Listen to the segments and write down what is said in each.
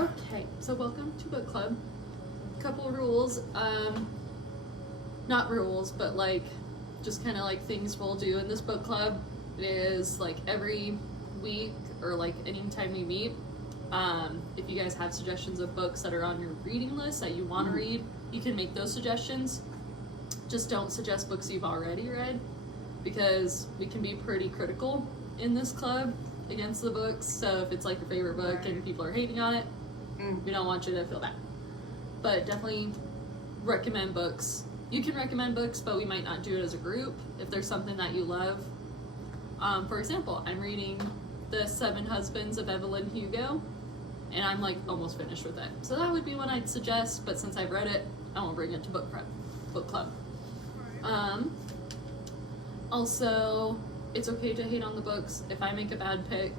Okay, so welcome to book club. Couple rules, not rules, but like just kind of like things we'll do in this book club is like every week or like anytime we meet, if you guys have suggestions of books that are on your reading list that you want to read, you can make those suggestions. Just don't suggest books you've already read, because we can be pretty critical in this club against the books. So if it's like your favorite book and people are hating on it, we don't want you to feel bad. But definitely recommend books. You can recommend books, but we might not do it as a group if there's something that you love. For example, I'm reading The 7 Husbands of Evelyn Hugo, and I'm like almost finished with it. So that would be one I'd suggest, but since I've read it, I won't bring it to book club. Also, it's okay to hate on the books. If I make a bad pick,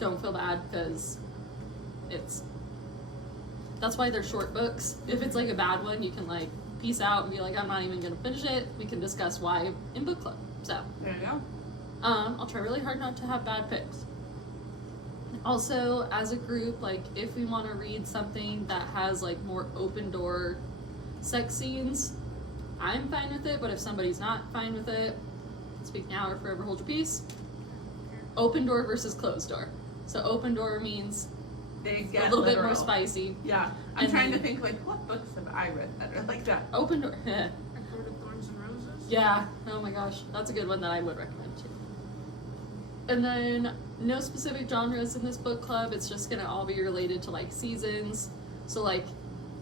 don't feel bad, because that's why they're short books. If it's like a bad one, you can like peace out and be like, I'm not even gonna finish it. We can discuss why in book club. So there you go. I'll try really hard not to have bad picks. Also, as a group, like if we want to read something that has like more open door sex scenes, I'm fine with it. But if somebody's not fine with it, speak now or forever hold your peace. Open door versus closed door. So open door means They get a little literal. bit more spicy. Yeah, I'm trying to think like what books have I read that are like that. Open door. A Court of Thorns and Roses? Yeah. Oh my gosh, that's a good one that I would recommend too. And then no specific genres in this book club. It's just gonna all be related to like seasons. So like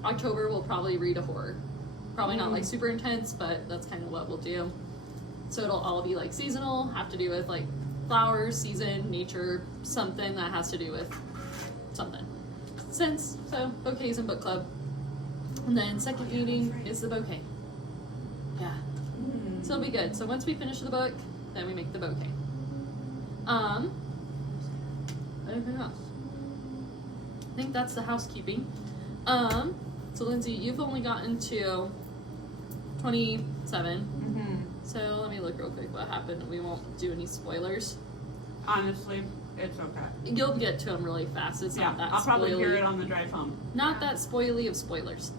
October we'll probably read a horror. Probably not like super intense, but that's kind of what we'll do. So it'll all be like seasonal, have to do with like flowers, season, nature, something that has to do with something. Scents, so bouquets and book club. And then second meeting is the bouquet. Yeah. So it'll be good. So once we finish the book, then we make the bouquet. Anything else? I think that's the housekeeping. So Lindsay, you've only gotten to 27. So let me look real quick what happened. We won't do any spoilers. Honestly, it's okay. You'll get to them really fast. It's not that I'll probably spoily. hear it on the drive home. Not that spoily of spoilers.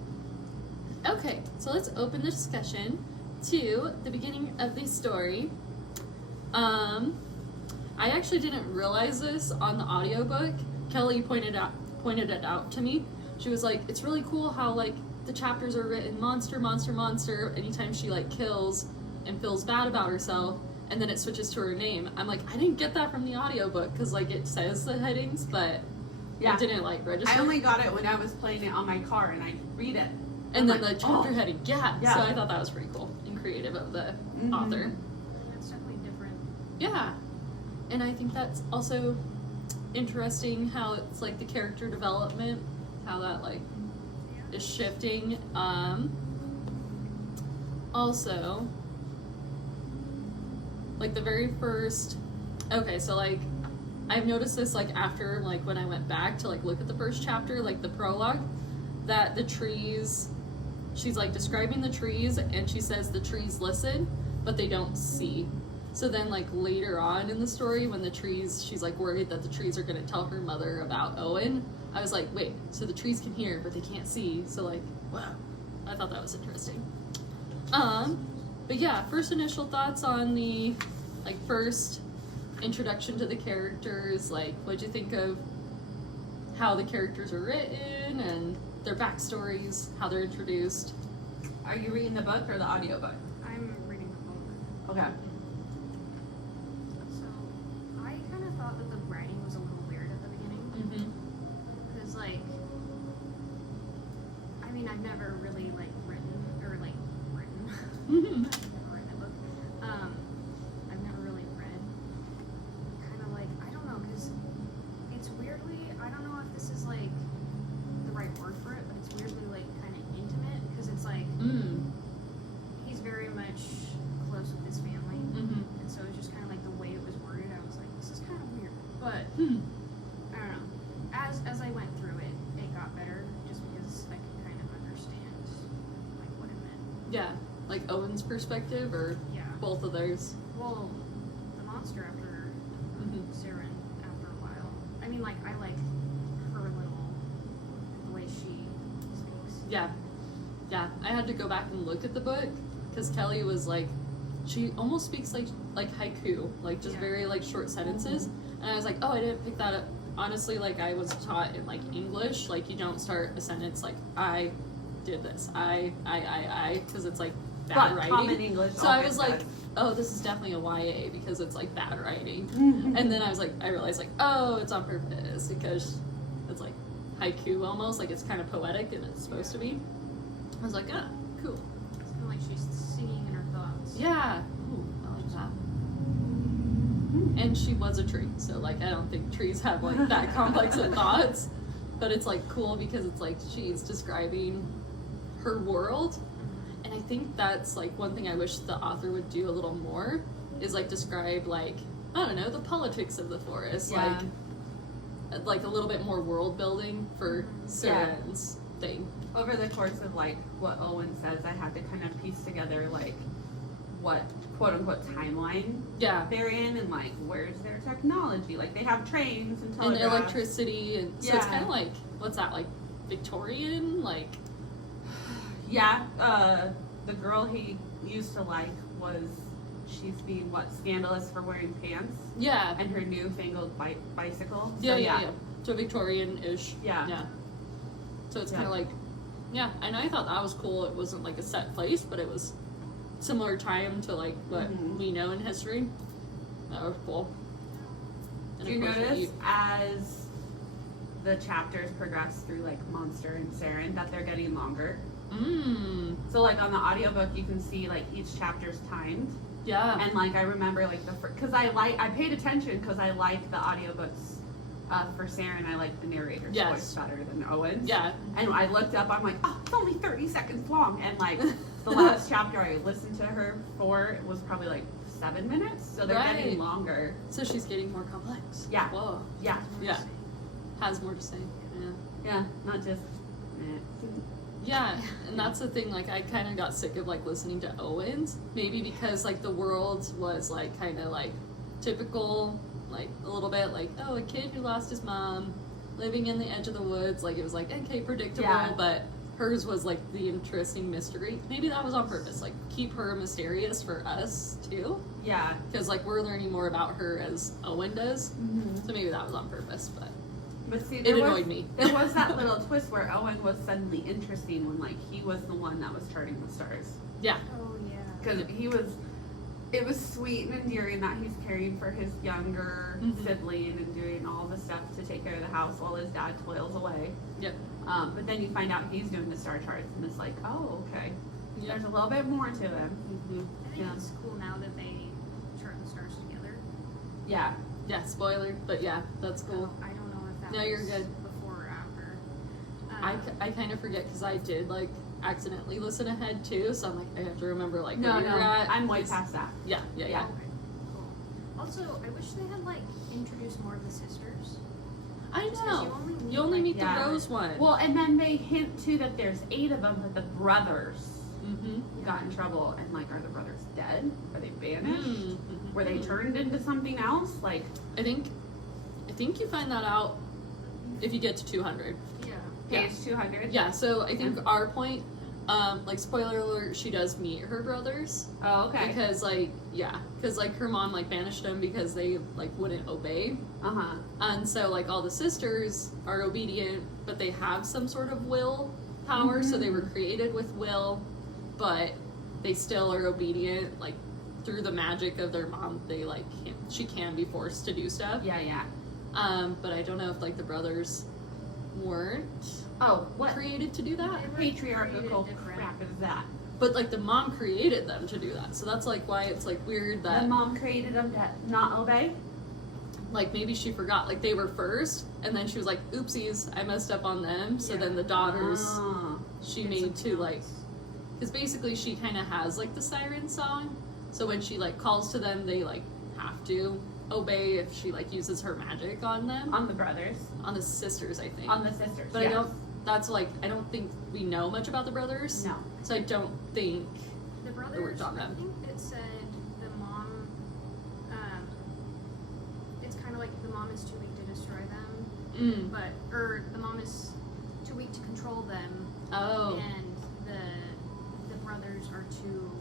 Okay, so let's open the discussion to the beginning of the story. I actually didn't realize this on the audiobook. Kelly pointed it out to me. She was like, it's really cool how like the chapters are written monster, monster, monster anytime she like kills and feels bad about herself, and then it switches to her name. I'm like, I didn't get that from the audiobook because like it says the headings, but it didn't like register. I only got it when I was playing it on my car and I read it. And then like, the chapter heading, yeah. Yeah. So I thought that was pretty cool and creative of the author. That's definitely different. Yeah. And I think that's also interesting how it's like the character development, how that like is shifting. Also, like the very first, okay, so like I've noticed this like after like when I went back to like look at the first chapter, like the prologue, that the trees, she's like describing the trees and she says the trees listen, but they don't see. So then like later on in the story when the trees, she's like worried that the trees are gonna tell her mother about Owen. I was like, wait, so the trees can hear, but they can't see. So like, wow, I thought that was interesting. But yeah, first initial thoughts on the like first introduction to the characters. Like, what'd you think of how the characters are written and their backstories, how they're introduced? Are you reading the book or the audiobook? I'm reading the book. Okay. So, I kind of thought that the writing was a little weird at the beginning. Because, like, I mean, I've never really, like, written. I've never written a book. I've never really read. Kind of like, I don't know, because it's weirdly, I don't know if this is, like, the right word for it, but it's weirdly, like, kind of intimate. Because it's like, he's very much close with his family. And so it's just kind of like the way it was worded, I was like, this is kind of weird. But, I don't know. As I went through it, it got better just because I could kind of understand, like, what it meant. Yeah, like Owen's perspective or Yeah. both of theirs? Well, the monster after Siren after a while. I mean, like, I like her little Yeah. Yeah. I had to go back and look at the book because Kelly was like, she almost speaks like haiku, like just very like short sentences. And I was like, oh, I didn't pick that up. Honestly, like I was taught in like English, like you don't start a sentence like I did this, I, because it's like bad But writing. common English. So I was like, oh, this is definitely a YA because it's like bad writing. And then I realized like, oh, it's on purpose because it's like haiku almost, like it's kind of poetic and it's supposed to be. I was like, ah, cool. It's kind of like she's singing in her thoughts. Yeah. Ooh, I like that. And she was a tree, so like I don't think trees have like that complex of thoughts. But it's like cool because it's like she's describing her world. And I think that's like one thing I wish the author would do a little more is like describe like, I don't know, the politics of the forest. Yeah. Like a little bit more world building for Siren's thing. Over the course of like what Owen says, I had to kind of piece together like what quote unquote timeline Yeah. they're in and like where's their technology. Like they have trains and And telegraphs. electricity and so it's kinda like what's that, like Victorian? Like Yeah, the girl he used to like she's being scandalous for wearing pants yeah. and her newfangled bicycle. So, Yeah. So Victorian-ish. Yeah. Yeah. So it's kind of like, yeah. And I thought that was cool. It wasn't like a set place, but it was similar time to like what we know in history. That was cool. And Do you of course notice as the chapters progress through like Monster and Saren that they're getting longer? So like on the audiobook you can see like each chapter's timed. Yeah. And like I remember like because I paid attention because I liked the audiobooks for Saren. I like the narrator's voice better than Owen's. Yeah. And I looked up, I'm like, oh, it's only 30 seconds long. And like the last chapter I listened to her for was probably like 7 minutes. So they're getting longer. So she's getting more complex. Yeah. Whoa. Yeah. Yeah. Has more to say. Yeah. Yeah. Not just. Yeah, and that's the thing, like, I kind of got sick of, like, listening to Owens, maybe because, like, the world was, like, kind of, like, typical, like, a little bit, like, oh, a kid who lost his mom, living in the edge of the woods, like, it was, like, okay, predictable, but hers was, like, the interesting mystery. Maybe that was on purpose, like, keep her mysterious for us, too. Yeah. Because, like, we're learning more about her as Owen does, so maybe that was on purpose, but see, it annoyed me. There was that little twist where Owen was suddenly interesting when like he was the one that was charting the stars. Yeah. Oh yeah. Because it was sweet and endearing that he's caring for his younger sibling and doing all the stuff to take care of the house while his dad toils away. Yep. But then you find out he's doing the star charts and it's like, oh, okay. Yep. There's a little bit more to him. I think it's cool now that they chart the stars together. Yeah. Yeah, spoiler, but yeah, that's cool. I don't know if that No, was you're good. before or after. I kind of forget because I did like accidentally listen ahead too, so I'm like I have to remember like No, where you're at. I'm way past that. Yeah. Okay, cool. Also, I wish they had like introduced more of the sisters. I Just 'cause know. you You only only meet, meet Yeah. the Rose one. Well, and then they hint too that there's 8 of them, but the brothers got in Yeah. trouble. And like, are the brothers dead? Are they banished? Mm-hmm. Were they turned into something else? Like, I think you find that out if you get to 200. Yeah. page 200? Yeah. So I think our point, like spoiler alert, she does meet her brothers. Oh, okay. Because like her mom like banished them because they like wouldn't obey. Uh-huh. And so, like, all the sisters are obedient, but they have some sort of will power, so they were created with will, but they still are obedient, like, through the magic of their mom, they, like, she can be forced to do stuff. Yeah. But I don't know if, like, the brothers weren't Oh, what created to do that. They were patriarchal created different. crap is that? But, like, the mom created them to do that, so that's, like, why it's, like, weird that... The mom created them to not obey? Like, maybe she forgot, like, they were first, and then she was like, oopsies, I messed up on them, so then the daughters... Oh. She Get made something to like, else. because basically she kind of has like the siren song, so when she like calls to them, they like have to obey if she like uses her magic on them, On the brothers. on the sisters, I think. On the sisters. But yes. I don't think we know much about the brothers. No. So I don't think The it brothers, worked on I them. think it said the mom, it's kind of like the mom is too weak to destroy them, Mm. or the mom is too weak to control them, Oh. and the brothers are too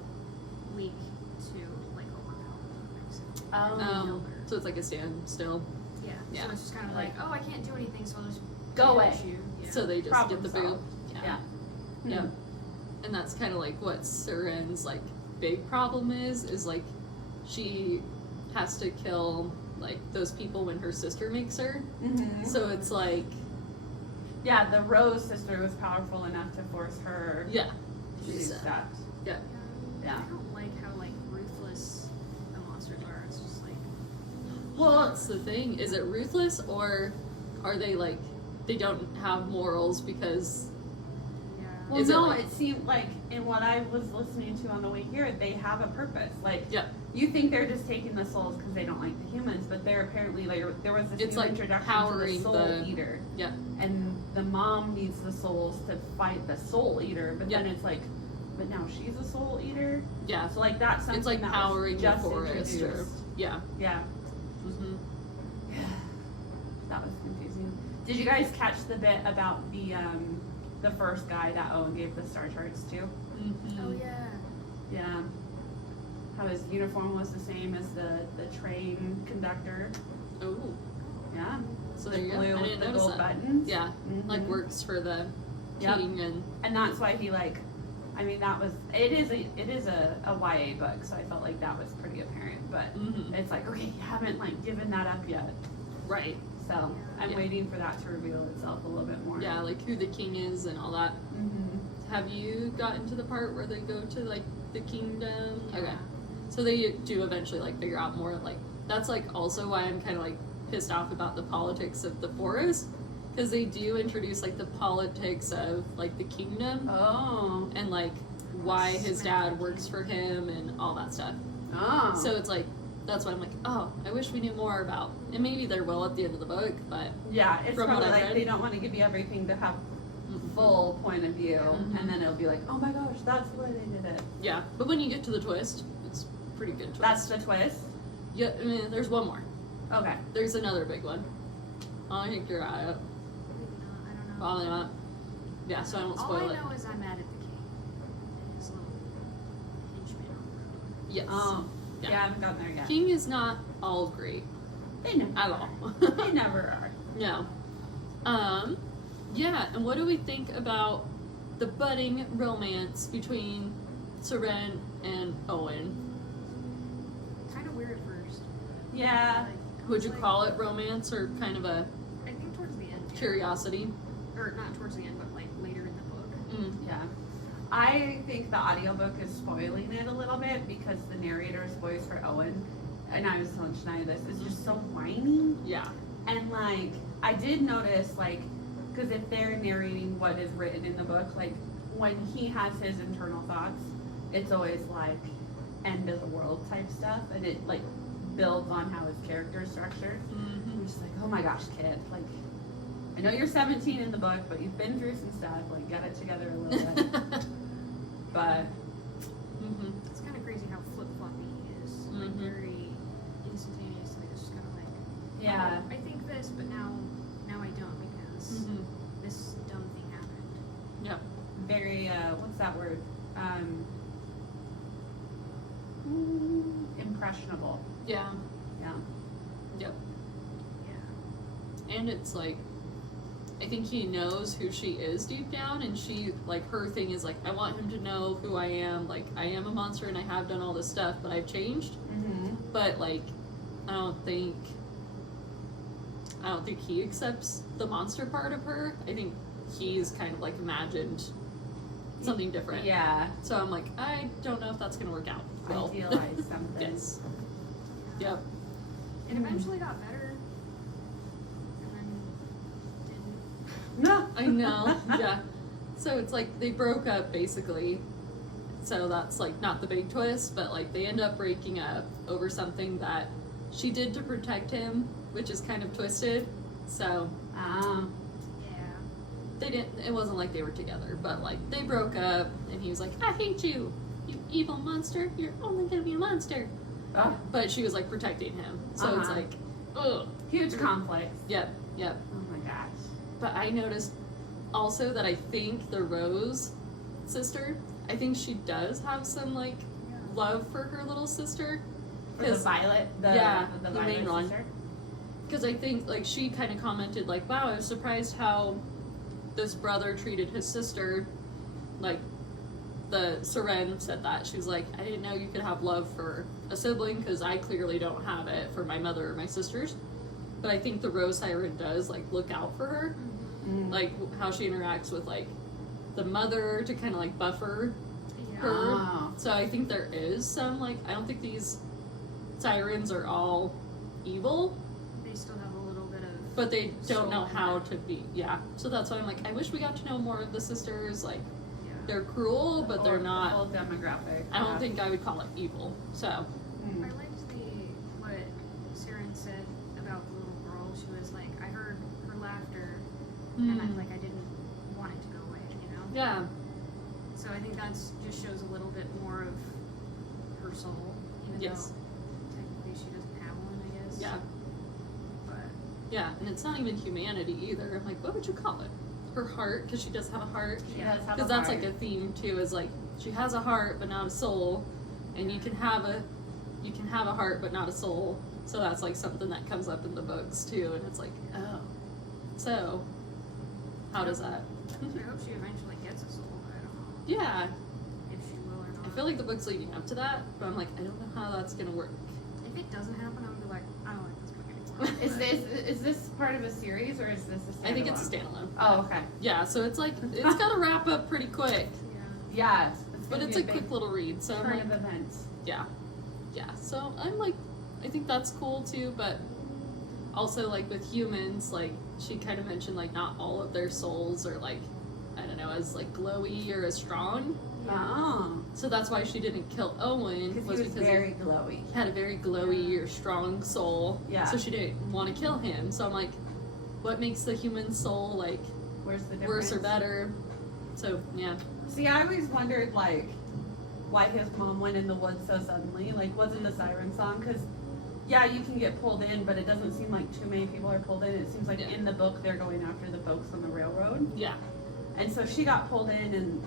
weak to like overpower them. Oh. So it's like a standstill. Yeah. Yeah. So it's just kind of like, oh, I can't do anything, so I'll just Go away. punish you. Yeah. So they just Problem get the boot. solved. Yeah. Yeah. And that's kind of like what Suren's like big problem is like she has to kill like those people when her sister makes her. Mm-hmm. So it's like Yeah, the Rose sister was powerful enough to force her yeah. to do So- stuff. Yeah. Yeah. I don't like how like ruthless the monsters are. It's just like Well, that's the thing. Is it ruthless or are they like they don't have morals because yeah. Well, Is it no, like- it seemed like in what I was listening to on the way here, they have a purpose. Like, yeah, you think they're just taking the souls because they don't like the humans, but they're apparently like there was this It's new like introduction to powering the soul the- eater, yeah. and the mom needs the souls to fight the soul eater. But then Yeah. it's like, but now she's a soul eater. Yeah. So like that's something It's like that powering was the just forest or introduced. yeah. Yeah, Mm-hmm. that was confusing. Did you guys catch the bit about the first guy that Owen gave the star charts to? Mm-hmm. Oh yeah. Yeah. How his uniform was the same as the train conductor. Oh. Yeah. So The there you go. blue I with didn't the notice gold that. buttons. Yeah. Like Mhm. works for the Yep. king and And that's why he like, I mean that was, it is a YA book, so I felt like that was pretty apparent, but mm-hmm. it's like, okay, you haven't like given that up yet. Right. So I'm Yeah. waiting for that to reveal itself a little bit more. Yeah, like who the king is and all that. Mm-hmm. Have you gotten to the part where they go to like the kingdom? Yeah. Okay. So they do eventually like figure out more like that's like also why I'm kind of like pissed off about the politics of the forest because they do introduce like the politics of like the kingdom Oh. and like why his dad works for him and all that stuff. Oh. So it's like that's why I'm like, oh, I wish we knew more about. And maybe there will at the end of the book, but yeah, it's from what probably I've like read. they don't want to give you everything to have full point of view, Mhm. and then it'll be like, oh my gosh, that's why they did it. yeah. But when you get to the twist, it's a pretty good twist. That's the twist. Yeah, I mean, there's one more. Okay. There's another big one. I think you're at it. Maybe not. I don't know. Probably not. Yeah, so I won't All spoil I it. know is I'm mad at the king and his little henchman on the road. Yes. Oh. Yeah. Yeah, I haven't gotten there yet. King is not all great They never at all. They never are. No. Yeah, and what do we think about the budding romance between Seren and Owen? Kind of weird at first. Yeah. Like, Would you like- call it romance or kind of a I think towards the end. yeah. curiosity? Or not towards the end, but like later in the book. Mm. Yeah. I think the audiobook is spoiling it a little bit because the narrator's voice for Owen, and I was telling Shania this, is just so whiny. Yeah. And like, I did notice, like, because if they're narrating what is written in the book, like, when he has his internal thoughts, it's always like end of the world type stuff, and it like builds on how his character is structured. Mm-hmm. I'm just like, oh my gosh, kid, like, I know you're 17 in the book, but you've been through some stuff, like, get it together a little bit. But, Mm-hmm. It's kind of crazy how flip floppy he is. Like Mhm. very instantaneous. Like it's just kind of like, yeah. oh, I think this, but now I don't because Mm-hmm. this dumb thing happened. Yeah. Very what's that word, impressionable. Yeah. Yeah. Yep. Yeah. And it's like, I think he knows who she is deep down, and she, like, her thing is like, I want him to know who I am. Like, I am a monster and I have done all this stuff, but I've changed. Mm-hmm. But, like, I don't think he accepts the monster part of her. I think he's kind of like imagined something different. Yeah. So I'm like, I don't know if that's gonna work out well. Idealize something. Yes. Yep. It Mhm. eventually got better, and then didn't. No. I know. Yeah. So it's like they broke up basically. So that's like not the big twist, but like they end up breaking up over something that she did to protect him, which is kind of twisted. So Ah. Yeah. they didn't. It wasn't like they were together, but like they broke up, and he was like, "I hate you, you evil monster. You're only gonna be a monster." Oh, But she was like protecting him, so it's Uh-huh. like, ugh. huge conflict. Yep. Yep. Oh my gosh. But I noticed also that I think the Rose sister, I think she does have some like love for her little sister. For the Violet, the the Violet main one. sister. Because I think like she kind of commented like, wow, I was surprised how this brother treated his sister. Like the Seren said that. She was like, I didn't know you could have love for a sibling because I clearly don't have it for my mother or my sisters. But I think the Rose Siren does like look out for her. Like how she interacts with like the mother to kind of like buffer her. Oh. So I think there is some like, I don't think these sirens are all evil, They still have a little bit of. but they don't know Soul. how to be. Yeah. So that's why I'm like, I wish we got to know more of the sisters. Like, Yeah. they're cruel, but they're The not. whole demographic. I don't think I would call it evil. So, I liked what Siren said about the little girl. She was like, I heard her laughter, and I didn't want it to go away, you know? yeah, So I think that's just shows a little bit more of her soul, even Yes. though technically she doesn't have one, I guess. yeah, But yeah. And it's not even humanity either. I'm like, what would you call it? Her heart, because she does have a heart. She does have Because a that's heart. like a theme too. Is like she has a heart but not a soul, and you can have a heart but not a soul. So that's like something that comes up in the books too, and it's like, oh, so how does that? I hope she eventually gets a soul. I don't know Yeah, if she will or not. I feel like the book's leading up to that, but I'm like, I don't know how that's gonna work. If it doesn't happen, I'm gonna be like, I don't like this book anymore. Is this part of a series or is this a standalone? I think it's a standalone. Oh, okay. Yeah, so it's like it's gotta wrap up pretty quick, Yeah. Yes. but gonna it's be a big quick little read. So I'm turn like, of events. yeah. So I'm like, I think that's cool too, but also like with humans, like she kind of mentioned like not all of their souls are like, I don't know, as like glowy or as strong. Oh. So that's why she didn't kill Owen, Because he was very glowy. he had a very glowy or strong soul. Yeah. So she didn't want to kill him. So I'm like, what makes the human soul like Where's the difference? worse or better? So yeah. See, I always wondered, like, why his mom went in the woods so suddenly. Like, wasn't the siren song? Because, yeah, you can get pulled in, but it doesn't seem like too many people are pulled in. It seems like Yeah. in the book they're going after the folks on the railroad. Yeah. And so she got pulled in, and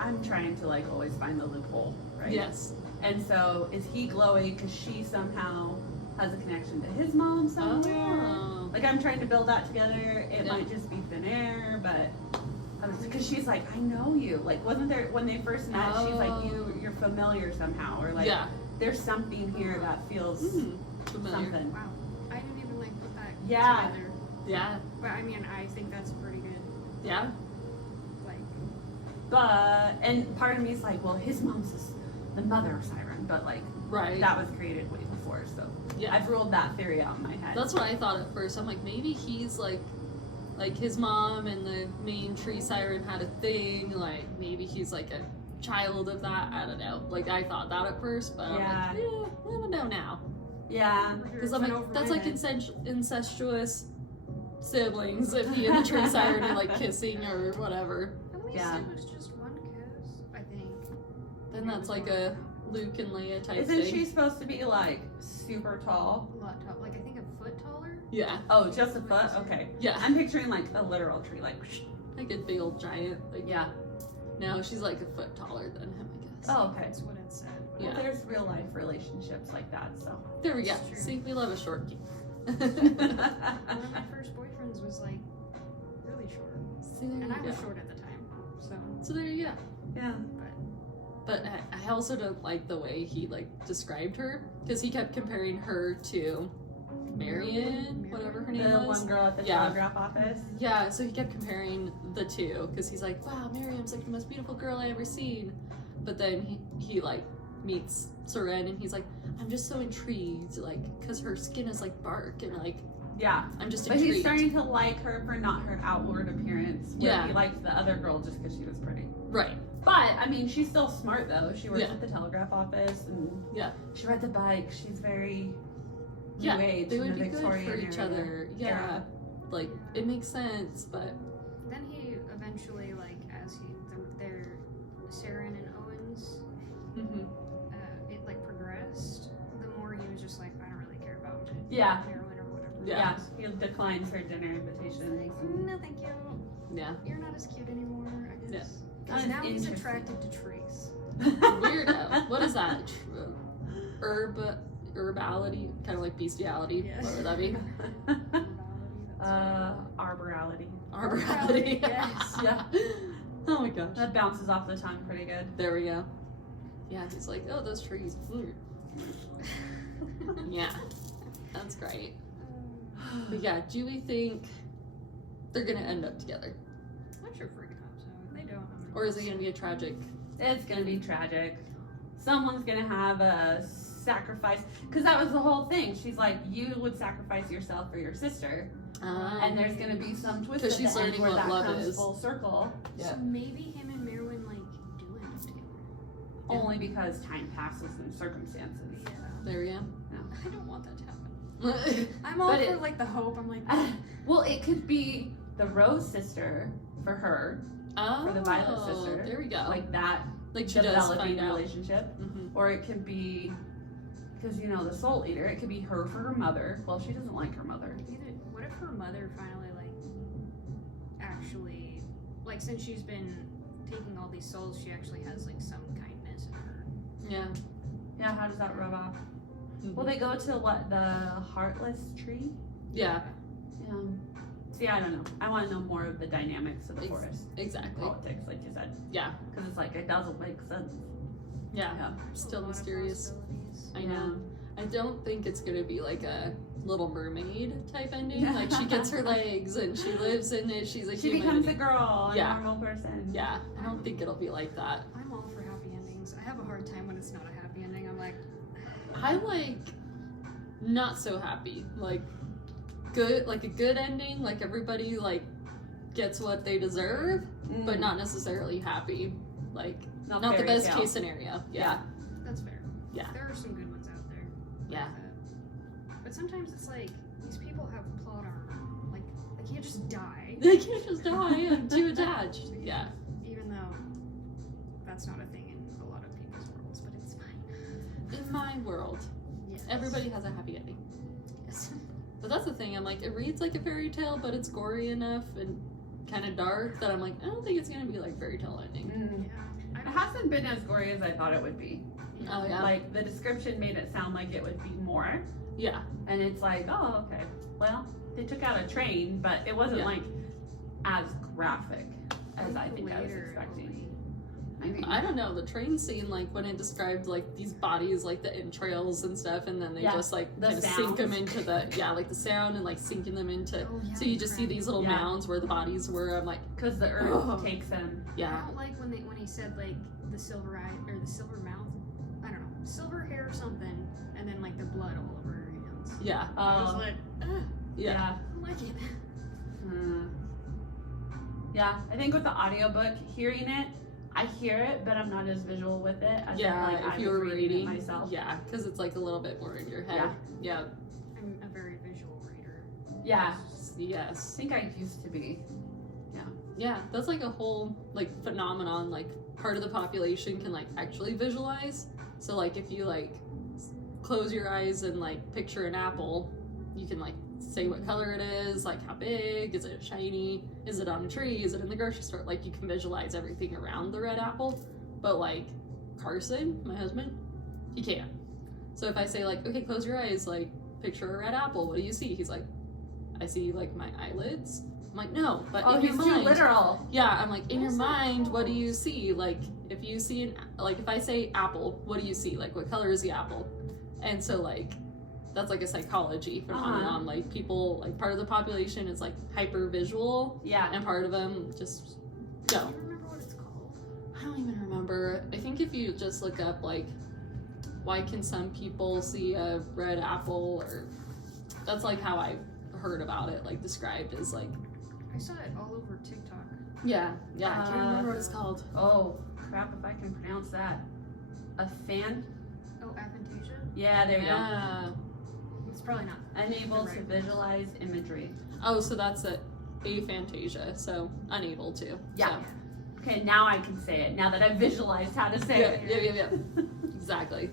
I'm trying to, like, always find the loophole, right? Yes. And so, is he glowy because she somehow has a connection to his mom somewhere? Oh. Like, I'm trying to build that together. It Yeah. might just be thin air, but because she's like, I know you. Like, wasn't there when they first met? She's like, you're familiar somehow, or like, Yeah. there's something here that feels Familiar. something. Wow. I didn't even like put that Yeah. together. Yeah. But I mean, I think that's pretty good. Yeah. Like, But and part of me is like, well, his mom's the mother of Siren, but like Right. that was created way before, so Yeah. I've ruled that theory out in my head. That's what I thought at first. I'm like, maybe he's like his mom and the main tree siren had a thing. Like maybe he's like a child of that. I don't know. Like I thought that at first, but Yeah. I'm like, I don't know now. yeah. Because I'm like, that's like incestuous siblings if he and the tree siren are like kissing or whatever. at least Yeah. it was just one kiss, I think. Then that's like a Luke and Leia type Isn't thing. she supposed to be like super tall? A lot tall, like I think a foot taller. Yeah. Oh, just a foot? Okay. Yeah. I'm picturing like a literal tree, like Like a big old giant. Like yeah. no, she's like a foot taller than him, I guess. Oh, okay. That's what it said. Yeah. Well, there's real life relationships like that, so. There we go. That's true. See, we love a short king. One of my first boyfriends was like really short, See, there and you I was go. short at the time. So, So there you go. Yeah. But I also don't like the way he like described her because he kept comparing her to Marion, whatever her name The was. one girl at the Yeah. telegraph office. Yeah, so he kept comparing the two because he's like, wow, Miriam's like the most beautiful girl I ever seen. But then he like meets Soren and he's like, I'm just so intrigued, like, because her skin is like bark and like, Yeah. I'm just But intrigued. he's starting to like her for not her outward appearance. Where Yeah. He liked the other girl just because she was pretty. Right. But, I mean, she's still smart though. She works Yeah. at the telegraph office and Yeah. she rides a bike. She's very Yeah, new age they in would the be good Victorian for each era. other. Yeah. Era. Like, it makes sense, but then he eventually, like, as their Saren and Owens, mhm. it like progressed. The more he was just like, I don't really care about Yeah. heroin or whatever. Yeah. Yeah. He declines her dinner invitations. Like, no, thank you. Yeah. you're not as cute anymore, I guess. That is Now he's interesting. attracted to trees. Weirdo. What is that? Herbality? Kind of like bestiality. Yes. What would that be? Arborality. Arborality. Yes. Yeah. Oh my gosh. That bounces off the tongue pretty good. There we go. Yeah, he's like, oh, those trees. Yeah. That's great. But yeah, do we think they're gonna end up together? I sure freaking hope so. They don't. Or is it gonna be a tragic? It's gonna be tragic. Someone's gonna have a sacrifice, because that was the whole thing. She's like, you would sacrifice yourself for your sister, and there's gonna be some twist 'Cause at she's the end learning where what that love comes is. full circle. Yeah. So maybe him and Merwin like do end up together. Only because time passes and circumstances. Yeah. There we go. I don't want that to happen. I'm all But for it- like the hope. I'm like, Well, it could be the Rose sister for her, Oh, for the Violet sister. There we go. like that Like she does developing find out. relationship. Mhm. Or it could be, because you know, the Soul Eater, it could be her for her mother. Well, she doesn't like her mother. either, what if her mother finally like actually like since she's been taking all these souls, she actually has like some kindness in her. Yeah. Yeah, how does that rub off? Mhm. Will they go to what, the Heartless Tree? Yeah. Yeah. See, I don't know. I want to know more of the dynamics of the forest. Exactly. Politics, like you said. Yeah. Because it's like, it doesn't make sense. Yeah. Yeah. Still A lot of mysterious. possibilities. I know. I don't think it's gonna be like a Little Mermaid type ending. Like she gets her legs and she lives in it. She's a She human. becomes a girl, a Yeah. normal person. Yeah. I don't think it'll be like that. I'm all for happy endings. I have a hard time when it's not a happy ending. I'm like, I like not so happy. Like good, like a good ending. Like everybody like gets what they deserve, Mm. but not necessarily happy. Like not the fairy best tale. case scenario. Yeah. that's fair. Yeah. There are some good ones out there. Yeah. But sometimes it's like these people have plot armor. Like they can't just die. They can't just die. I'm too attached. Yeah. Even though that's not a thing in a lot of people's worlds, but it's fine. In my world, Yes. everybody has a happy ending. Yes. But that's the thing. I'm like, it reads like a fairy tale, but it's gory enough and kind of dark that I'm like, I don't think it's gonna be like fairy tale ending. Mm. Yeah. It hasn't been as gory as I thought it would be. Oh yeah. Like, the description made it sound like it would be more. Yeah. And it's like, oh, okay. Well, they took out a train, but it wasn't Yeah. like as graphic as I think I was Later, expecting. Maybe. I don't know, the train scene, like when it described like these bodies, like the entrails and stuff, and then they Yeah, just like the kind of sink them sounds. into the, yeah, like the sound and like sinking them into, Oh, yeah, so you just see these little Yeah. mounds where the bodies were. I'm like, Because the earth Ugh. takes them. I yeah, don't like when he said like the silver eye or the silver mouth. I don't know, silver hair or something, and then like the blood all over her hands. yeah, I was like, ugh, yeah. Yeah. I don't like it. Hmm. Yeah, I think with the audiobook, hearing it, I hear it, but I'm not as visual with it as Yeah, if, like, if I you was were reading reading, it myself. yeah, because it's like a little bit more in your head. Yeah, I'm a very visual reader. Yeah, yes, I think I used to be. yeah. That's like a whole like phenomenon. Like part of the population can like actually visualize. So like if you like close your eyes and like picture an apple, you can like say what color it is, like how big, is it shiny, is it on a tree, is it in the grocery store, like you can visualize everything around the red apple. But like Carson, my husband, he can't. So if I say like, okay, close your eyes, like picture a red apple, what do you see? He's like, I see like my eyelids. I'm like, no, but Oh, in he's your too mind, literal. yeah, I'm like, in your What's that mind, what do called? you see? Like, if you see an, like, if I say apple, what do you see? Like, what color is the apple? And so, like, that's like a psychology phenomenon. Like, people, like, part of the population is like hyper visual, Yeah. and part of them just Do don't. you remember what it's called? I don't even remember. I think if you just look up, like, why can some people see a red apple, or that's like how I heard about it, like, described as like, I saw it all over TikTok. yeah, I can't remember what it's called. Oh, crap, if I can pronounce that. A fan? Oh, aphantasia? Yeah, there you go. Yeah. It's probably not. Unable to Right. visualize imagery. Oh, so that's aphantasia, so unable to. Yeah. So. Okay, now I can say it, now that I've visualized how to say Yeah, it. yeah. Exactly.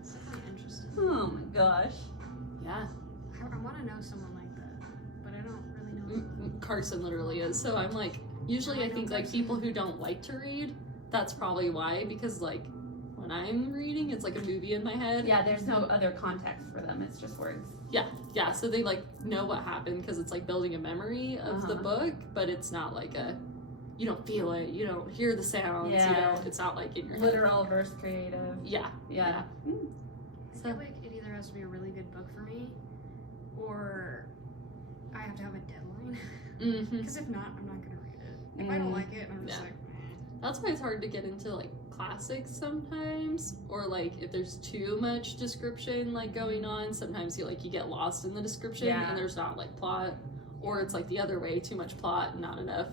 It's really interesting. Oh my gosh. Yeah. I want to know someone like that, but I don't really know. Carson literally is. So I'm like, Usually, I don't think like trust people who don't like to read, that's probably why. Because like when I'm reading, it's like a movie in my head. Yeah, there's no other context for them. It's just words. Yeah. So they like know what happened because it's like building a memory of the Uh-huh. book, but it's not like you don't feel it, you don't hear the sounds, Yeah. it's not like in your head. Literal versus creative. Yeah. Yeah. I feel like it either has to be a really good book for me, or I have to have a deadline. Mm-hmm. Because if not, I'm not gonna read it. If I don't like it, I'm just Yeah. like, That's why it's hard to get into like classics sometimes, or like if there's too much description like going on, sometimes you get lost in the description Yeah. and there's not like plot, or it's like the other way, too much plot and not enough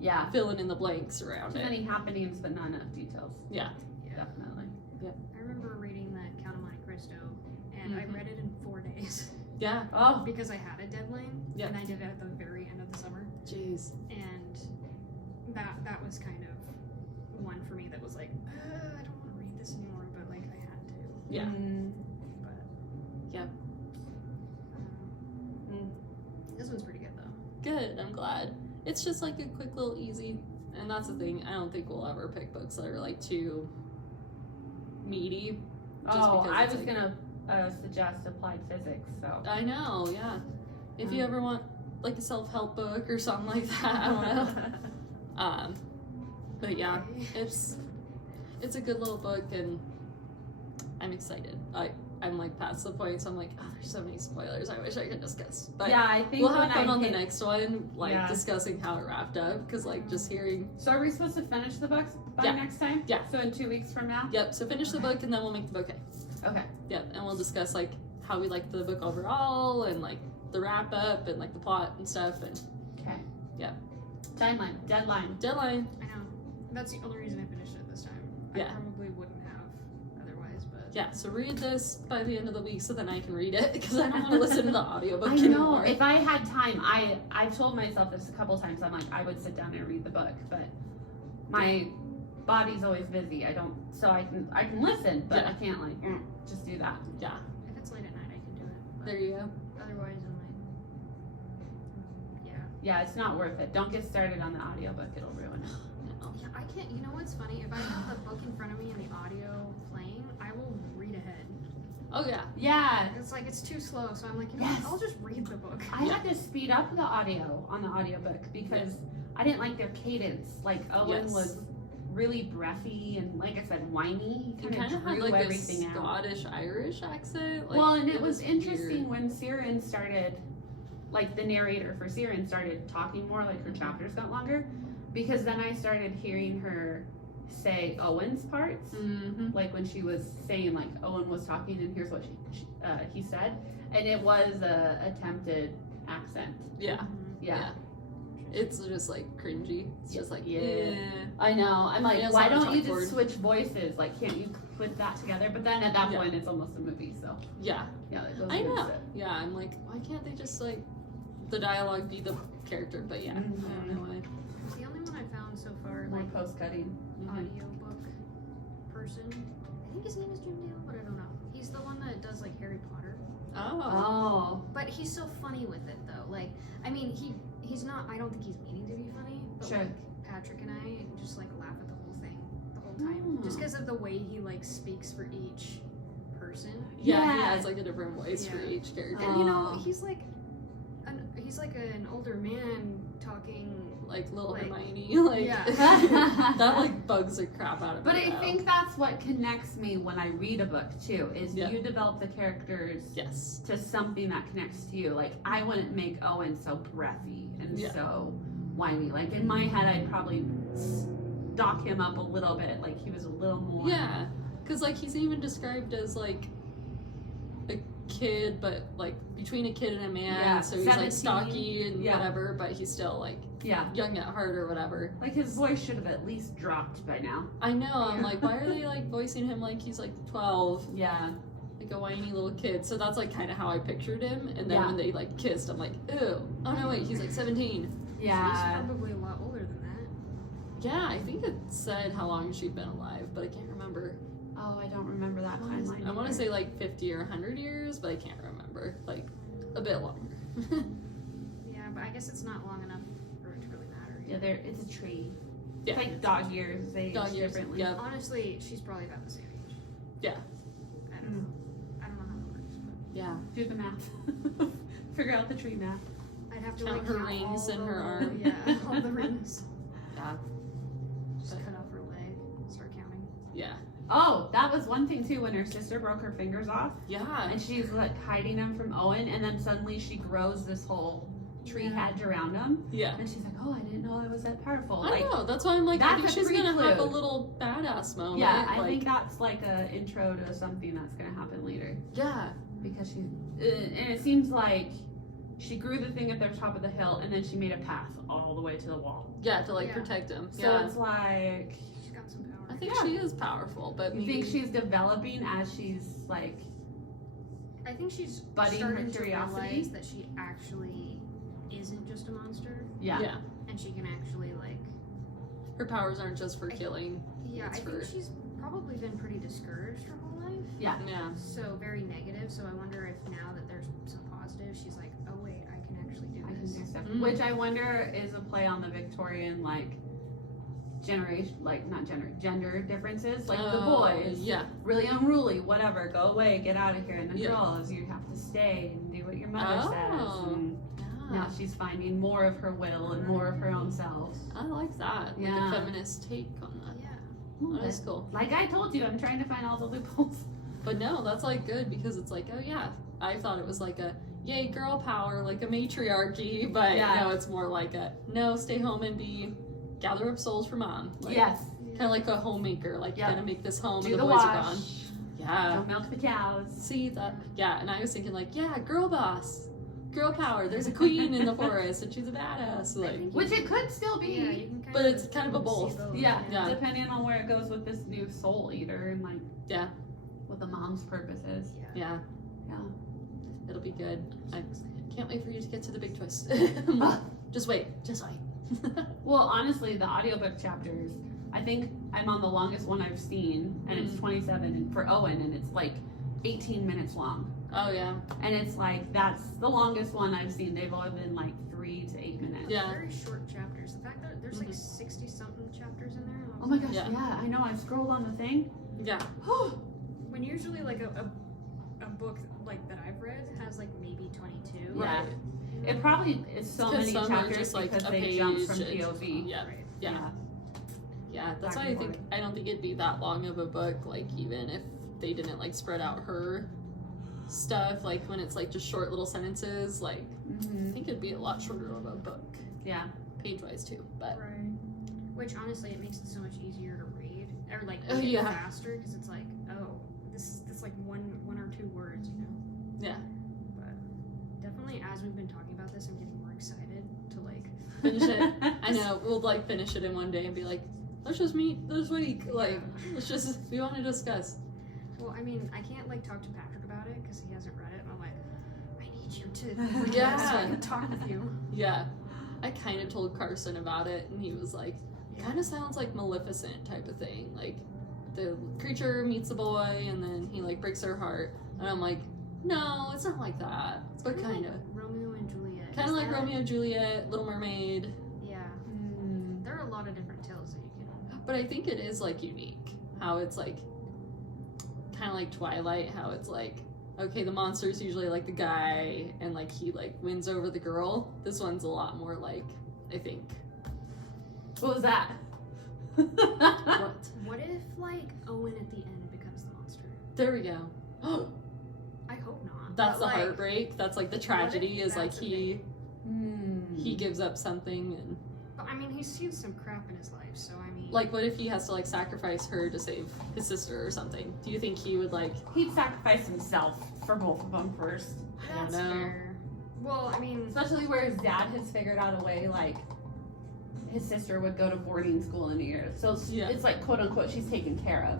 Yeah. filling in the blanks around Too it. many happenings, but not enough details. Yeah. Definitely. I remember reading the Count of Monte Cristo, and I Mhm. read it in 4 days Yeah. Oh. because I had a deadline, Yeah. and I did it at the very end of the summer, Jeez. and that was kind of one for me that was like, I don't want to read this anymore, but like I had to. Yeah. But Yeah. this one's pretty good though. Good. I'm glad. It's just like a quick little easy, and that's the thing. I don't think we'll ever pick books that are like too meaty. Just Oh, because I it's, was like- gonna suggest applied physics. So. I know. Yeah. If you ever want like a self-help book or something like that, I don't know. But yeah, it's a good little book, and I'm excited. I'm like past the point, so I'm like, oh, there's so many spoilers. I wish I could discuss. But Yeah, I think we'll have when fun I on the hit- next one, like Yeah. discussing how it wrapped up, because like just hearing. So are we supposed to finish the books by Yeah. next time? Yeah. So in 2 weeks from now? Yep. So finish the book, and then we'll make the bouquet. Okay. Yep, and we'll discuss like how we like the book overall, and like the wrap up, and like the plot and stuff, and Okay. Yeah. Deadline. deadline. I know. That's the only reason I finished it this time. Yeah. I probably wouldn't have otherwise, but Yeah. So read this by the end of the week, so then I can read it, because I don't want to listen to the audiobook I know. anymore. If I had time, I've told myself this a couple times. I'm like, I would sit down and read the book, but my body's always busy. I don't, so I can listen, but Yeah. I can't like just do that. Yeah. if it's late at night, I can do it. But There you go. otherwise, I'm like, yeah. Yeah, it's not worth it. Don't get started on the audiobook. It'll ruin it. No. Yeah, I can't. You know what's funny? If I have the book in front of me and the audio playing, I will read ahead. Oh yeah. Yeah. It's like it's too slow, so I'm like, you know, Yes. what, I'll just read the book. I had to speed up the audio on the audiobook because I didn't like their cadence. Like Owen Yes. was really breathy and, like I said, whiny. He It kind of had drew like a everything out. Scottish Irish accent. Like, Well, and it was interesting weird. when Siren started, like the narrator for Siren started talking more, like her chapters got longer, because then I started hearing her say Owen's parts, Mm-hmm. like when she was saying like Owen was talking and here's what he said, and it was a attempted accent. Yeah. Mhm. Yeah. It's just like cringy. It's just like Yeah. I know. I'm like, Yeah, it's why not a don't you chalkboard. just switch voices? Like, can't you put that together? But then at that Yeah. point, it's almost a movie, so Yeah. yeah, it goes I know. against it. Yeah. I'm like, why can't they just like the dialogue be the character? But yeah, I don't know why. The only one I found so far, More like post cutting. Mhm. audiobook person. I think his name is Jim Dale, but I don't know. He's the one that does like Harry Potter. Oh. Oh. But he's so funny with it though. Like, I mean, he's not. I don't think he's meaning to be funny. But Sure. like Patrick and I just like laugh at the whole thing the whole time, just because of the way he like speaks for each person. Yeah, he Yeah. has like a different voice for Yeah. each character. And you know, Oh. he's like an older man talking. Like little Like- Hermione. Like Yeah. that like bugs the crap out of But me. I though. think that's what connects me when I read a book too. Is Yeah. you develop the characters Yes. to something that connects to you. Like I wouldn't make Owen so breathy and Yeah. so whiny. Like in my head, I'd probably dock him up a little bit. Like he was a little more. Yeah. Because like he's even described as like a kid, but like between a kid and a man. Yeah, So he's like 17, stocky and yeah. whatever, but he's still like Yeah. young at heart or whatever. Like his voice should have at least dropped by now. I know. I'm Yeah. like, why are they like voicing him like he's like 12, Yeah. like a whiny little kid? So that's like kind of how I pictured him. And then Yeah. when they like kissed, I'm like, ew. Oh no, wait, he's like 17. Yeah. He's probably a lot older than that. Yeah, I think it said how long she'd been alive, but I can't remember. Oh, I don't remember that timeline. I want to either. say like 50 or 100 years, but I can't remember. Like a bit longer. Yeah, but I guess it's not long enough for it to really matter. Yeah, it's a tree. Yeah. It's like dog years. They Dog age years, differently. yeah. Honestly, she's probably about the same age. Yeah. I don't know. I don't know how it works, but Yeah. Do the math. Figure out the tree math. I'd have to Count like her count rings all in the her little- arm. Yeah, all the rings. Yeah. Just But- cut off her leg. Start counting. Yeah. Oh, that was one thing too when her sister broke her fingers off Yeah. and she's like hiding them from Owen, and then suddenly she grows this whole tree hedge around him, Yeah. and she's like, "Oh, I didn't know I was that powerful." I Like, don't know. That's why I'm like, I that's think a she's gonna have a pre-clue. little badass moment. yeah, I like, think that's like a intro to something that's gonna happen later Yeah. because she, and it seems like she grew the thing at the top of the hill, and then she made a path all the way to the wall. Yeah, to like Yeah. protect him. So Yeah. it's like, She's got some power. I think Yeah. she is powerful, but you maybe think she's developing as she's like, I think she's budding her starting to curiosity? realize that she actually isn't just a monster, yeah. and she can actually like. Her powers aren't just for killing. Yeah, It's I think for- she's probably been pretty discouraged her whole life. Yeah. Yeah. So very negative. So I wonder if now that there's some positive, she's like, oh wait, I can actually do I can this. do stuff. Mm. Which I wonder is a play on the Victorian like generation, like not gender differences. Like the boy is Yeah. really unruly, whatever, go away, get out of here. And the Yeah. girls, you have to stay and do what your mother Oh. says. And now Yeah. she's finding more of her will and more of her own self. I like that. Like Yeah. a feminist take on that. Yeah. That is cool. Like I told you, I'm trying to find all the loopholes. But no, that's like good because it's like, oh yeah, I thought it was like a yay girl power, like a matriarchy, but Yeah. no, it's more like a no, stay home and gather up souls for mom. Like, Yes. Kind of like a homemaker, like Yep. you're gonna make this home Do and the the boys are gone. wash. Yeah. Don't milk the cows. See that? Yeah, and I was thinking like, yeah, girl boss, girl power. There's a queen in the forest and she's a badass. I Like, think Which it could still be. Yeah, you can kind But of it's kind of a see both. both. Yeah, Yeah. depending on where it goes with this new soul eater and like yeah, what the mom's purpose is. Yeah. yeah, Yeah. it'll be good. I can't wait for you to get to the big twist. Just wait. Well, honestly, the audiobook chapters, I think I'm on the longest one I've seen, and it's 27 and for Owen, and it's like 18 minutes long. Oh yeah, And it's like, that's the longest one I've seen. They've all been like 3 to 8 minutes. Yeah. Very short chapters. The fact that there's like Mhm. 60 something chapters in there. and I Oh was my like- gosh, Yeah. yeah, I know. I scrolled on the thing. yeah, When usually like a book like that I've read has like maybe 22. Yeah. right. It probably is so Because many some are chapters just like because a they page. jump from and- POV. Yeah, Right. yeah, yeah. That's Back why I and think forth. I don't think it'd be that long of a book. Like even if they didn't like spread out her stuff, like when it's like just short little sentences, like I think it'd be a lot shorter of a book, Yeah. page wise too. But Right. Which honestly, it makes it so much easier to read or like Oh, read it yeah. faster because it's like, oh, this is like one or two words, you know. Yeah. But definitely, as we've been talking about this, I'm getting more excited to like finish it. I know we'll like finish it in one day and be like, let's just meet this week. Like let's just we want to discuss. Well, I mean, I can't like talk to Patrick about it because he hasn't read it, and I'm like, I need you to read Yeah. this so I can talk with you. Yeah. I kind of told Carson about it, and he was like, kind of sounds like Maleficent type of thing. Like, the creature meets the boy, and then he, like, breaks her heart. And I'm like, no, it's not like that. But Kinda kind like of. Romeo and Juliet. Kind Is of like that- Romeo and Juliet, Little Mermaid. Yeah, Mm. there are a lot of different tales that you can. But I think it is, like, unique. How it's, like, kind of like Twilight, how it's, like, okay, the monster's usually, like, the guy, and, like, he, like, wins over the girl. This one's a lot more, like, I think. What was that? What? What if like Owen at the end becomes the monster? There we go. I hope not. That's but, the like, heartbreak. That's like the what if tragedy is like that's a he thing? he gives up something and But I mean, he's seen some crap in his life, so I mean, like what if he has to like sacrifice her to save his sister or something? Do you think he would like He'd sacrifice himself for both of them first. I don't that's know. fair. Well, I mean, Especially where his dad has figured out a way, like, his sister would go to boarding school in a year. So Yeah. it's like, quote unquote, she's taken care of.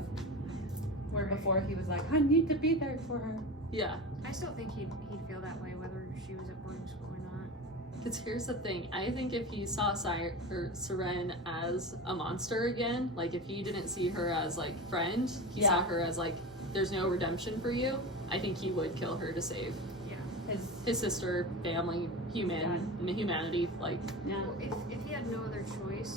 Where Right. before he was like, I need to be there for her. yeah? I still think he'd feel that way whether she was at boarding school or not. Because here's the thing. I think if he saw Seren as a monster again, like if he didn't see her as like friend, he saw Yeah. her as like there's no redemption for you. I think he would kill her to save His, his sister, family, humanity. Like yeah. Well, if he had no other choice,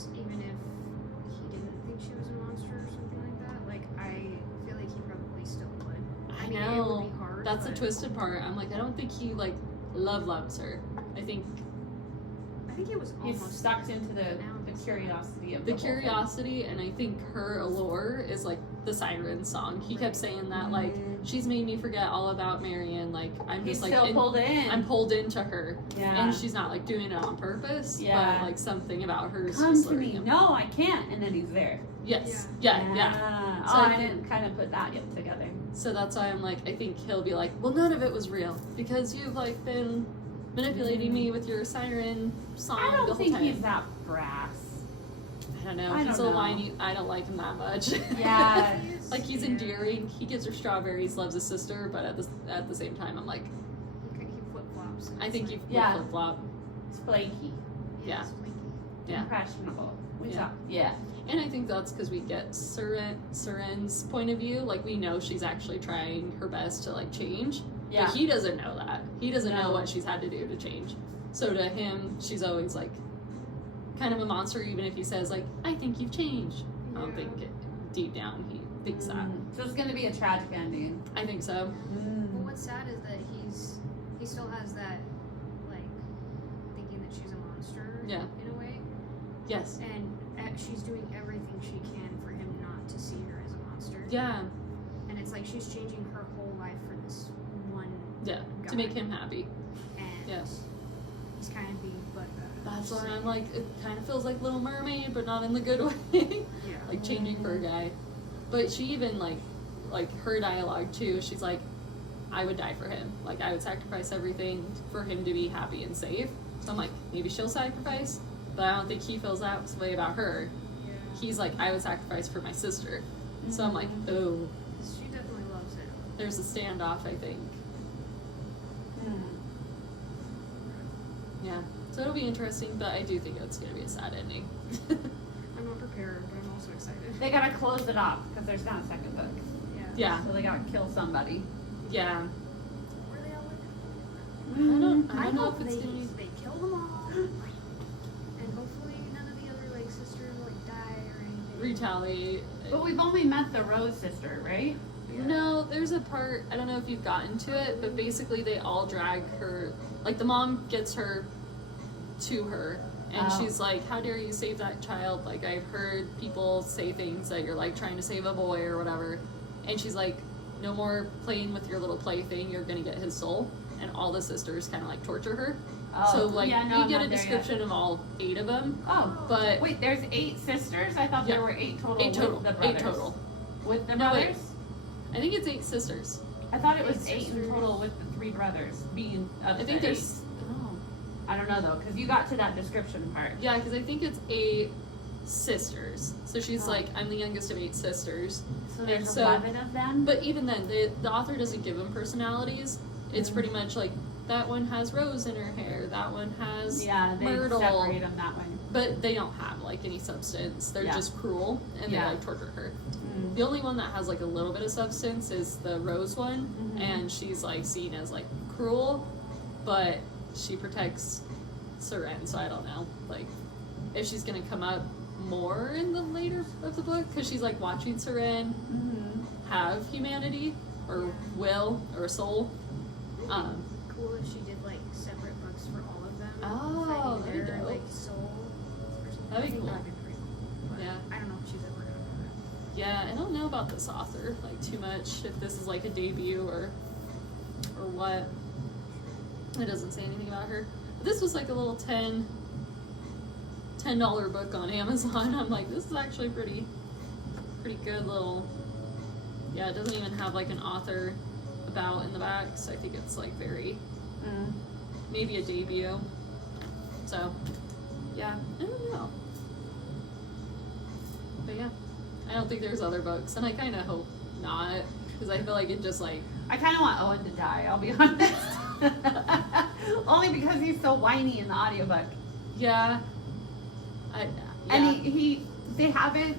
That's the but twisted part. I'm like, I don't think he like loves her. I think I think he was He's almost stuck there. into the curiosity of the whole thing. curiosity, and I think her allure is like the siren song. He kept saying that like she's made me forget all about Marion. Like I'm He's just like still pulled in. I'm pulled into her, Yeah. and she's not like doing it on purpose. Yeah. But like something about her is Come just to luring me. him. No, I can't. And then he's there. Yes. Yeah. Oh, So I I think- didn't kind of put that yet together. So that's why I'm like, I think he'll be like, well, none of it was real because you've like been manipulating me with your siren song I the don't whole think time. he's that brass. I don't know. I He's don't a know. whiny. I don't like him that much. Yeah. Like he's Yeah. endearing. He gives her strawberries, loves his sister, but at the same time, I'm like, He flip flops. I think you Yeah. flip flop. It's flaky. Yeah. Yeah. Impressionable. Yeah. Yeah. And I think that's because we get Seren's point of view. Like we know she's actually trying her best to like change. Yeah. But he doesn't know that. He doesn't know No. what she's had to do to change. So to him, she's always like kind of a monster, even if he says like, "I think you've changed." I don't think deep down he thinks that. So it's gonna be a tragic ending. I think so. Well, what's sad is that he still has that like thinking that she's a monster. Yeah. In a way, Yes. and she's doing everything she can for him not to see her as a monster. Yeah. And it's like she's changing her whole life for this one. Yeah. guy. To make him happy. And Yeah. he's kind of being but. That's why I'm like, it kind of feels like Little Mermaid, but not in the good way. Yeah. Like changing for a guy. But she even like her dialogue too. She's like, I would die for him. Like I would sacrifice everything for him to be happy and safe. So I'm like, maybe she'll sacrifice, but I don't think he feels that way about her. Yeah. He's like, I would sacrifice for my sister. So I'm like, oh, She definitely loves it. there's a standoff, I think. Yeah. So it'll be interesting, but I do think it's gonna be a sad ending. I'm not prepared, but I'm also excited. They gotta close it off because there's not a second book. Yeah. Yeah. So they gotta kill somebody. Yeah. Were they all like? I don't know hope if it's they gonna be kill them all, and hopefully none of the other like sisters like die or anything. retaliate. But we've only met the Rose sister, right? No, there's a part, I don't know if you've gotten to it, but basically they all drag her, like the mom gets her to her, and Oh. she's like, how dare you save that child? Like, I've heard people say things that you're like trying to save a boy or whatever. And she's like, no more playing with your little plaything, you're gonna get his soul. And all the sisters kind of like torture her. Oh, So like, yeah, no, you I'm get not a there yet. description of all 8 of them, Oh, but wait, there's 8 sisters? I thought Yeah. there were 8 total 8 total. with the 8 brothers. total. With the No, wait. brothers? I think it's 8 sisters. I thought it was 8 8 in sisters. total with the 3 brothers being of I the think 8. there's, oh. I don't know though, because you got to that description part. Yeah, because I think it's 8 sisters. So she's Oh. like, I'm the youngest of 8 sisters. So there's And so- 11 of them? But even then, the author doesn't give them personalities. It's pretty much like, that one has rose in her hair, that one has Yeah, they Myrtle. separate them that way. But they don't have like any substance. They're Yeah. just cruel and Yeah. they like torture her. Mm. The only one that has like a little bit of substance is the rose one, Mhm. and she's like seen as like cruel, but she protects Seren, so I don't know like if she's gonna come up more in the later of the book, because she's like watching Seren Mhm. have humanity or will or soul. Cool if she did like separate books for all of them. Oh, fighting that'd be their dope. like soul or something. That'd be I think cool. that'd be pretty cool. But Yeah. I don't know if she's ever gonna do that. Yeah, I don't know about this author like too much. If this is like a debut or what. It doesn't say anything about her. But this was like a little $10 book on Amazon. I'm like, this is actually pretty good little. Yeah, it doesn't even have like an author about in the back, so I think it's like very Mm. maybe a debut. So yeah, I don't know. But yeah, I don't think there's other books, and I kind of hope not, because I feel like it just like I kind of want Owen to die, I'll be honest. Only because he's so whiny in the audiobook. yeah. And they haven't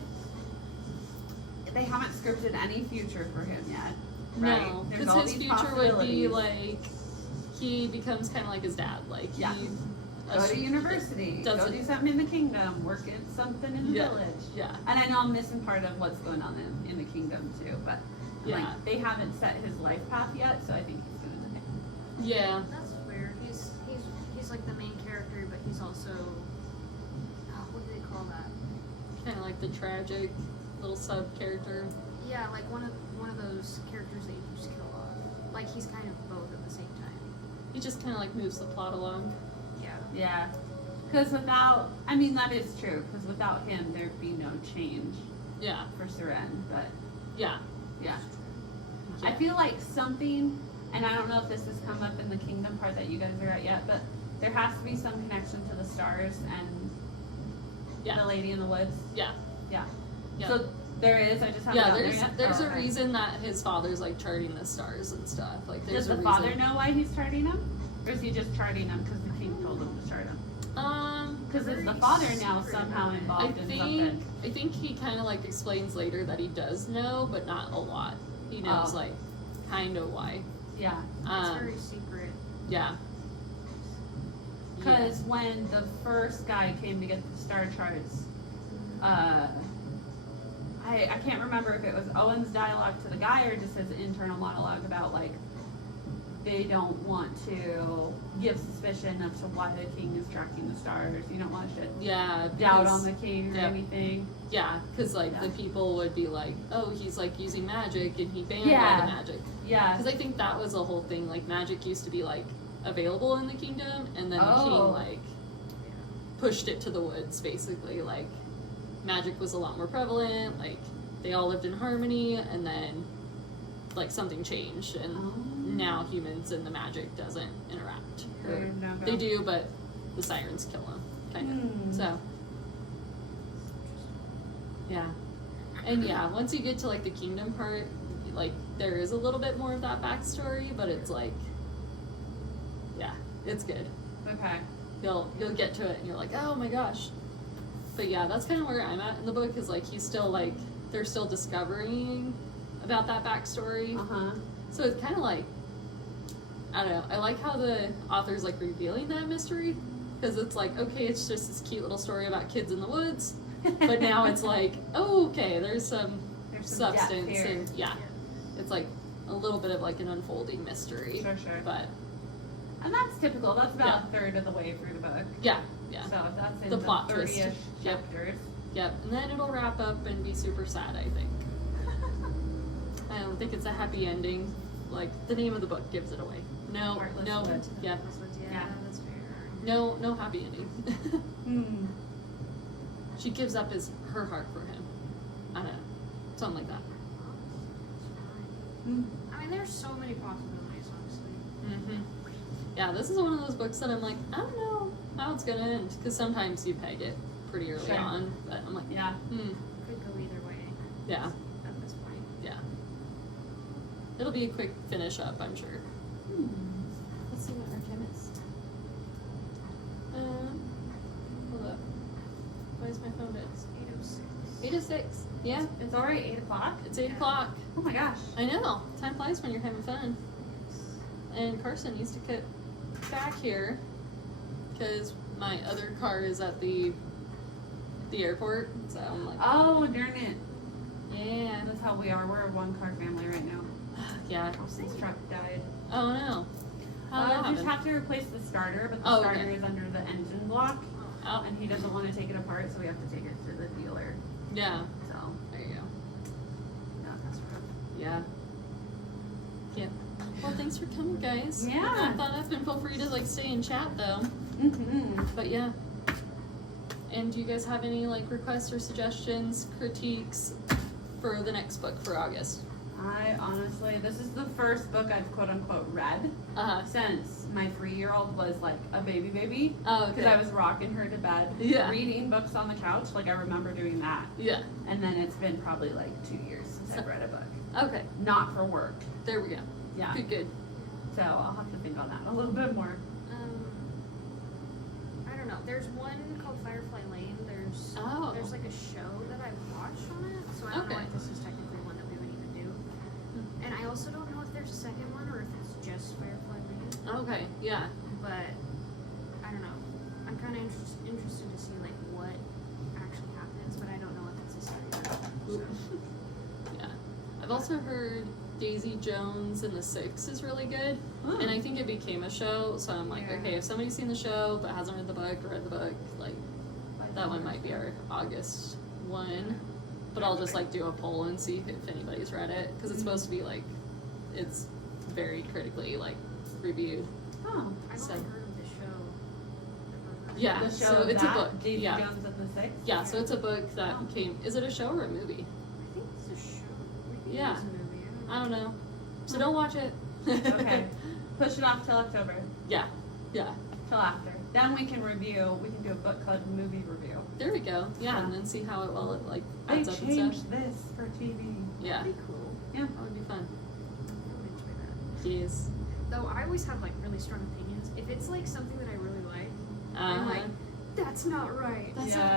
scripted any future for him yet. Right? No, There's all because his these future would be possibilities. like he becomes kind of like his dad. Like Yeah. he Go to university, go doesn't- do something in the kingdom, work in something in the Yeah. village. Yeah, And I know I'm missing part of what's going on in the kingdom too, but Yeah. Like, they haven't set his life path yet, so I think he's gonna die. Yeah. That's weird. He's like the main character, but he's also what do they call that? Kind of like the tragic little sub character. Yeah, like one of those characters that you can just kill off. Like he's kind of both at the same time. He just kind of like moves the plot along. Yeah. Yeah. Because without, I mean, that is true, because without him, there'd be no change Yeah. for Seren, but Yeah. yeah. I feel like something, and I don't know if this has come up in the kingdom part that you guys are at yet, but there has to be some connection to the stars and Yeah. the Lady in the Woods. Yeah. Yeah. Yeah. So there is. I just haven't Yeah, gotten there yet. there's Oh, a okay. reason that his father's like charting the stars and stuff. Like there's Does a the father reason. know why he's charting them, or is he just charting them because the king told him to chart them? Because is the father now somehow I involved in think something? I think he kind of like explains later that he does know, but not a lot. He knows Oh. like kind of why. Yeah. It's very secret. Yeah. Because when the first guy came to get the star charts, I can't remember if it was Owen's dialogue to the guy or just his internal monologue about like they don't want to give suspicion as to why the king is tracking the stars. You don't want to Yeah. doubt because- on the king or yeah. anything. Yeah, because like the Yeah. people would be like, oh, he's like using magic and he banned all Yeah. the magic. Yeah. Because I think that was the whole thing. Like magic used to be like available in the kingdom, and then the king Oh. like pushed it to the woods. Basically, like magic was a lot more prevalent. Like they all lived in harmony, and then like something changed, and Oh. now humans and the magic doesn't interact. Or No go. they do, but the sirens kill them, kind of. Hmm. So. Yeah. And yeah, once you get to like the kingdom part, like there is a little bit more of that backstory, but it's like, yeah, it's good. Okay. You'll get to it and you're like, oh my gosh. But yeah, that's kind of where I'm at in the book, is like he's still like, they're still discovering about that backstory. Uh-huh. So it's kind of like, I don't know, I like how the author's like revealing that mystery, because it's like, okay, it's just this cute little story about kids in the woods. But now it's like, oh, okay, there's some There's some depth substance, here. and yeah, it's like a little bit of like an unfolding mystery. Sure. But And that's typical. That's about a third of the way through the book. yeah. So that's in The the plot twist. 30-ish Yep. chapters. Yep, and then it'll wrap up and be super sad, I think. I don't think it's a happy ending. Like the name of the book gives it away. No, Heartless no, Wood. yeah, Yeah. That's fair. no happy ending. Hmm. She gives up her heart for him. I don't know, something like that. Hmm. I mean, there's so many possibilities, honestly. Mm-hmm. Yeah, this is one of those books that I'm like, I don't know how it's gonna end, because sometimes you peg it pretty early Sure. on, but I'm like, Yeah. Could go either way yeah, at this point. yeah. It'll be a quick finish up, I'm sure. Let's see what our time is. Hold up. Why is my phone dead? 8:06. 8:06. Yeah, It's already 8 o'clock. it's 8 Yeah. o'clock. Oh my gosh. I know. Time flies when you're having fun. And Carson needs to get back here because my other car is at the airport. So I'm like, Oh, darn it. yeah, That's how we are. We're a one-car family right now. yeah. This truck died. Oh no. How did that We just happen? have to replace the starter, but the Oh, starter okay. is under the engine block, Oh, and he doesn't want to take it apart, so we have to take it to the dealer. yeah. So, There you go. yeah, that's rough. Yeah. Yeah. Well, thanks for coming, guys. Yeah. I thought up, and feel free to like stay and chat though. Mm-hmm. But yeah. And do you guys have any like requests or suggestions, critiques for the next book for August? I honestly, this is the first book I've quote-unquote read since my 3-year-old was like a baby. Oh, Because okay. I was rocking her to bed, Yeah. reading books on the couch. Like, I remember doing that. Yeah. And then it's been probably like 2 years since I've read a book. Okay. Not for work. There we go. Yeah. Good. So I'll have to think on that a little bit more. I don't know. There's one called Firefly Lane. There's Oh. there's like a show that I've watched on it, so I don't know Okay. if this is technically one that we would even do. And I also don't know if there's a second one or if it's just Firefly Lane. Okay. Yeah. But I don't know. I'm kind of interested to see like what actually happens, but I don't know if it's a series. So. Yeah. I've also heard Daisy Jones and the Six is really good. Oh. And I think it became a show, so I'm like, Yeah. okay, if somebody's seen the show but hasn't read the book or read the book, like, that one might be our August one. But I'll just, like, do a poll and see if anybody's read it. Because it's supposed to be, like, it's very critically, like, reviewed. Oh. I've So- only heard of the show. Yeah, The show so of it's that, a book. Daisy Yeah. Jones and the Six? Yeah, so it's a book that Oh. came. Is it a show or a movie? I think it's a show. I think Yeah. it's a movie. I don't know. So don't watch it. Okay. Push it off till October. Yeah. Yeah. Till after. Then we can do a book club movie review. There we go. Yeah, Yeah. and then see how it like They adds up and stuff. changed this for TV. Yeah, That'd be cool. Yeah. that would be fun. I would enjoy that. Jeez. Though I always have like really strong opinions. If it's like something that I really like, I'm Uh-huh. like, that's not right. That's Yeah. not